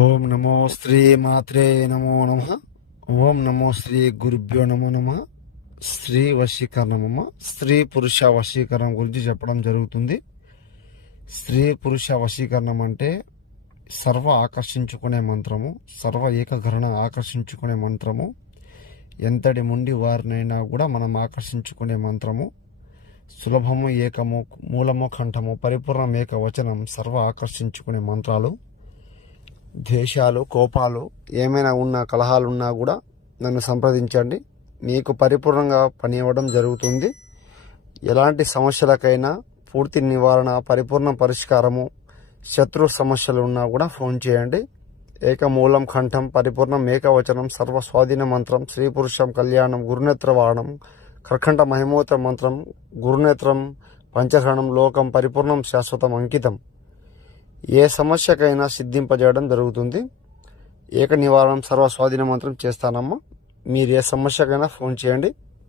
ఓం నమో శ్రీ మాత్రే నమో నమ ఓం నమో శ్రీ గురుభ్యో నమో నమ స్త్రీ వశీకరణమమ్మ స్త్రీ పురుష వశీకరణం గురించి చెప్పడం జరుగుతుంది స్త్రీ పురుష వశీకరణం అంటే సర్వ ఆకర్షించుకునే మంత్రము సర్వ ఏకగ్రహణ ఆకర్షించుకునే మంత్రము ఎంతటి ముండి వారినైనా కూడా మనం ఆకర్షించుకునే మంత్రము సులభము ఏకము మూలము కంఠము పరిపూర్ణం ఏక వచనం సర్వ ఆకర్షించుకునే మంత్రాలు ద్వేషాలు కోపాలు ఏమైనా ఉన్నా కలహాలు ఉన్నా కూడా నన్ను సంప్రదించండి మీకు పరిపూర్ణంగా పని ఇవ్వడం జరుగుతుంది ఎలాంటి సమస్యలకైనా పూర్తి నివారణ పరిపూర్ణ పరిష్కారము శత్రు సమస్యలు ఉన్నా కూడా ఫోన్ చేయండి ఏకమూలం కంఠం పరిపూర్ణం ఏకవచనం సర్వ స్వాధీన మంత్రం స్త్రీ పురుషం కళ్యాణం గురునేత్ర వాహనం కర్కంట మహిమోత్ర మంత్రం గురునేత్రం పంచహరణం లోకం పరిపూర్ణం శాశ్వతం అంకితం ఏ సమస్యకైనా సిద్ధింపజేయడం జరుగుతుంది ఏక నివారణం సర్వ స్వాధీన మంత్రం చేస్తానమ్మా మీరు ఏ సమస్యకైనా ఫోన్ చేయండి